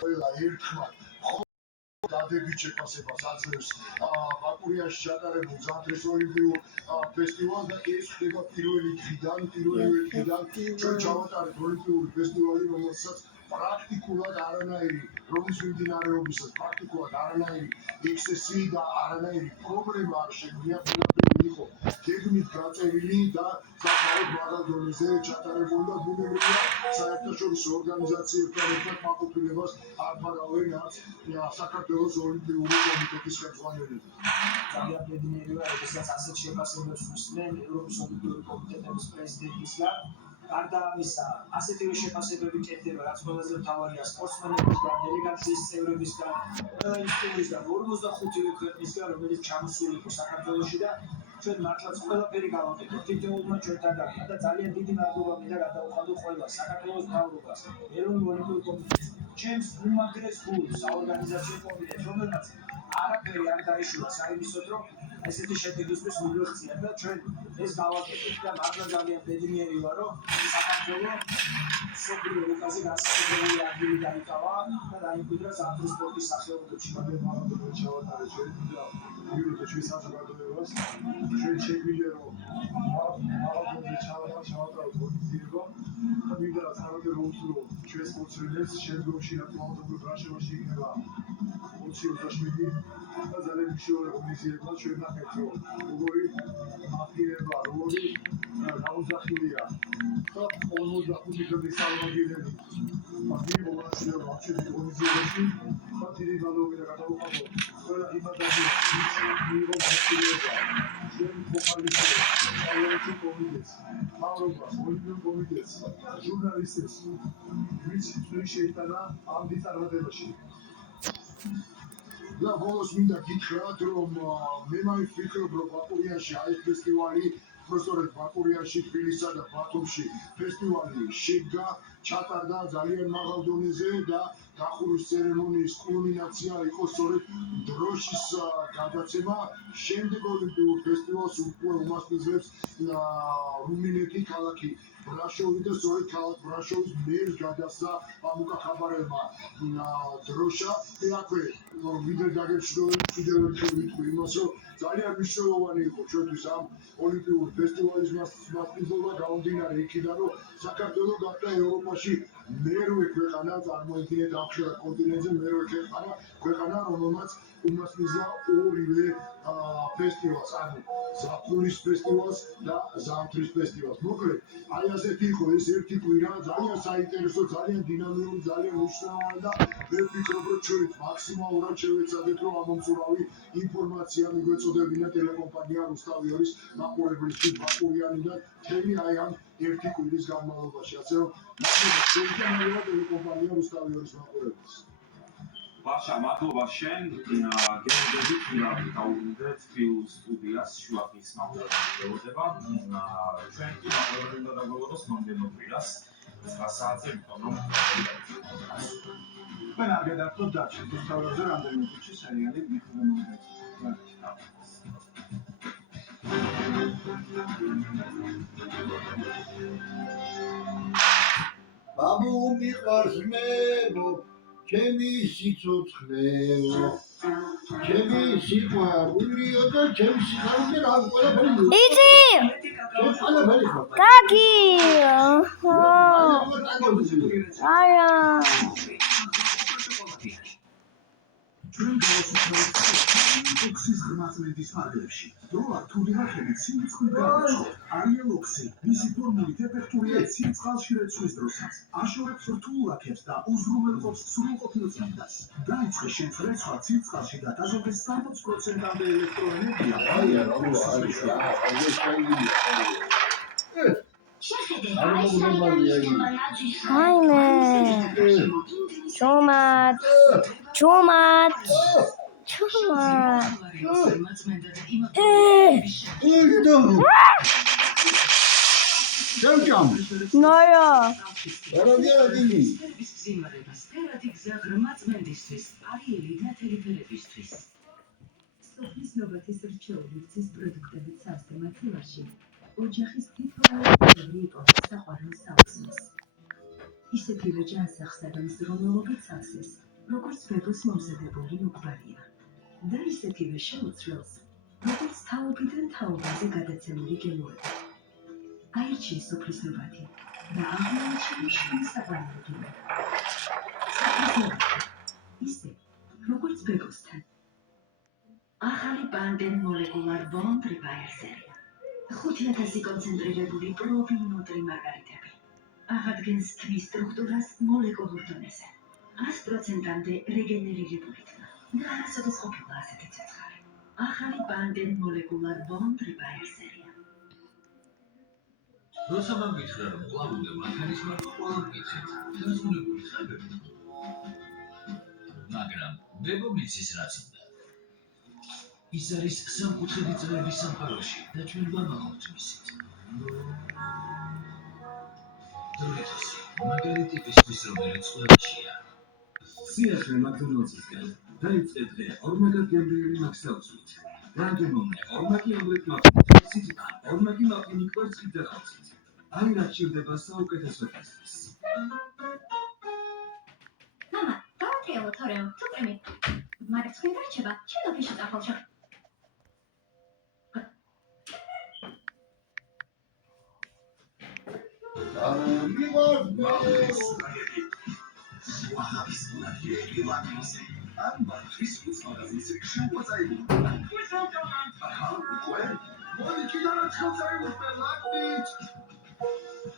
ყველა ერთხმად დადებითი შეფასებას აძლევს ბაკურიაში ჩატარებულ ზამთრის ოლიმპიურ ფესტივალს და ეს ხდება პირველი დღიდან ჩვენ ჩავატარეთ ოლიმპიური ფესტივალი, რომელსაც პრაქტიკულად არანაირი რომის მიმდინარეობისას პრაქტიკულად არანაირი ექსცესი და არანაირი პრობლემა არ შეგვია, ყველაფერი იყო გეგმით გაწერილი და საკმაოდ მაღალ დონეზე ჩატარებული და ბუნებრივია საერთაშორისო ორგანიზაციებთან ერთად მაყოფილებას აფარავენ არც საქართველოს ოლიმპიური კომიტეტის ხელმძღვანელები. ძალიან ბედნიერია, როდესაც ასეთ შეფასებებს უსმენ ევროპის ოლიმპიური კომიტეტების პრეზიდენტისგან. გარდა ამისა, ასეთივე შეფასებები კეთდება, რაც ყველაზე მთავარია სპორტსმენებისგან, დელეგაციის წევრებისგან, ყველა ინსტიტუტისგან, 45 ქვეყნისგან, რომელიც ჩამოსული იყო საქართველოში და ჩვენ მართლაც ყველაფერი გავაკეთეთ თითოეულმა ჩვენთანგანმა და ძალიან დიდი მადლობა მინდა გადავუხადო ყველას, საქართველოს მთავრობას, ეროვნულ ოლიმპიურ კომიტეტს, ჩემს უმაგრეს გულს, საორგანიზაციო კომიტეტს, რომელმაც არაფერი არ დაიშურა საიმისოდ, რომ ესეთი შედეგისთვის მიგვეღწია და ჩვენ ეს გავაკეთეთ და მართლა ძალიან ბედნიერი ვარ, რომ საქართველო სოფლიო რუკაზე გასაგებული ადგილი დაიკავა და დაიმკვიდრა ზამთრის სპორტის სახეობებში. მაგრამ მაღალდონეზე ჩავატარეთ ჩვენ და ვიდეო ჩვენ საზოგადოებას ჩვენ შეგვიძლია რომ მაღალდონეზე ჩავატაროთ ორგანიზება და მინდა რა საერთოდ უთრო ჩვენ სპორტსმენებს შემდგომში აქტუალურ დრაშებაში იქნება 27 და ძალიან მნიშვნელოვანი ორგანიზება ჩვენ ნახეთ რომ როგორი აქტივება როგორი გაუძახილია და 45 დღის წარმოგიდგენთ მაგარი მომავალშია ვაჩები ორგანიზებაში და დიდი მადლობა გადავუხადო ყველა იმ ადამიანს მიიღო მოხდენება ჩვენ მოხალისეებს საერთო კომიტეტს მთავრობას ოლიმპიურ კომიტეტს ჟურნალისტებს ვინც ჩვენ შეიტანა ამ დიწარბებაში და ბოლოს მინდა გითხრათ რომ მე მაინც ვფიქრობ რომ ბაკურიაში აი ფესტივალი პროფესორ ბაკურიაში თბილისსა და ბათუმში ფესტივალი შედგა ჩატარდა ძალიან მაღალ დონეზე და დახურვის ცერემონიის კულმინაცია იყო სწორედ დროშის გადაცემა შემდეგ ოლიმპიურ ფესტივალს უკვე უმასპინძლებს რუმინეთი ქალაქი ბრაშოვი და სწორედ ქალაქ ბრაშოვის მერს გადასცა ამუკა ხაბარელმა დროშა ეაქვე ვიდრე დაგეშროეთ კიდევ ერთხელ ვიტყვი იმას რომ ძალიან მნიშვნელოვანი იყო ჩვენთვის ამ ოლიმპიურ ფესტივალის მასპინძლობა გამომდინარე იქიდან რომ საქართველო გახდა ევროპაში მერვე ქვეყანა წარმოიდგინეთ ამხრივ კონტინენტზე მერვე ქვეყანა რომელმაც უმასპინძლა ორივე ფესტივალს ანუ ზაფხულის ფესტივალს და ზამთრის ფესტივალს მოკლედ აი ასეთი იყო ეს ერთი კვირა ძალიან საინტერესო ძალიან დინამიური ძალიან მნიშვნელოვანი და მე ვფიქრობ რომ ჩვენც მაქსიმალურად შევეცადეთ რომ ამომწურავი ინფორმაცია მიგვეწოდებინა ტელეკომპანია რუსთავიორის მაყურებლისთვის ბაკურიანიდან მთელი აი ამ ერთი კვირის განმავლობაში ასე რომ მადლობა ტელეკომპანია რუსთავიორის მაყურებელს Vaša matova šen, გენდებით დაუბრუნდეთ ფილ სტუდიას შუახის მაყურებელობა. ჩვენ კი მაყურებელთა დაგვალოს მომდენო კვირას 9 საათზე ვიტყობ. ჩვენ არ გადავწყვეტ დარჩენთ რუსთავიორზე რამდენიმე წუთში სერიალი მიხეილ მომდეცი. ბაბუ მიყვარს მებო ჩემი სიცოცხლეო ჩემი სიყვარულიო და ჩემი სიხარული რა ყველაფერი იცი ყველაფერი ხო კაკი აია ჩვენ გავასწავლეთ ოქსის ღრმაწმენდის ფარგლებში. დროა რთული ხალხები ცივწყლით გადაჭრა. არიელოქსი მისი ფორმულით ეფექტურია ცივწყალში რეცვის დროსაც. აშორებს რთულ ლაქებს და უზრუნველყოფს სრულყოფილ წმინდას. დაიწყე შენს რეცვა ცივწყალში და დაზოგეს 60%-მდე ელექტროენერგია. აია რა არის Haime. Çomat. Çomat. Çomat. Çamçam. Naya. Ara gel dinle. სოფლის ნობათის რჩეული გზის პროდუქტებით სასტემა თილაში ოჯახის თითოეული იყო საყვარელ საოცრეს. ისეთივე ჯანსაღსა და მზრუნველობით სავსეს როგორც ბებოს მომზადებული უყბარია და ისეთივე შეუცვლელს, როგორც თაობიდან თაობაზე გადაცემული გემოები. აირჩიეს სოფლის ნობათი და აღმოაჩინა შვილის საყვარელი გემო. სოფლის ნობათი, ისე, როგორც ბებოსთან. ახალი ბანდენ მოლეკულარ ბონდ რიბაერ სერია. 5000 კონცენტრირებული პრობინუტრი მარგარიტები. აღადგენს თმის სტრუქტურას მოლეკულურ დონეზე. 100%-ამდე რეგენერირებული თმა. და არასოდეს ყოფილა ასეთი ცოცხალი. ახალი ბანდენ მოლეკულარ ბონდ რიბაერ სერია. როცა მან გითხრა, რომ კვლავ უნდა მანქანის მარკა ყველა მკითხეთ, დაზღუნებული ხარ. მაგრამ ბებო მიცის რაც უნდა. ის არის სამკუთხედი წლების სამყაროში და ჩვენ ვამაყობთ მისით. დროითოსი, მაგარი ტიპისთვის რომელიც ყველაშია. სიახლე მაკდონალდსისგან დაიწყე დღე ორმაგად გემრიელი მაქსაუსით. განგემოვნე ორმაგი ომლეტ მაფინით, სიტიკა ორმაგი მაფინი კვერცხით და ხალხით. აი რაც ჭირდება საუკეთესო ტესტის. მამა, დავატრიალო თორემ, ცუპრემი. მაგრამ თქვენ დარჩება, შენ ოფისში წახალშო.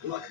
Look,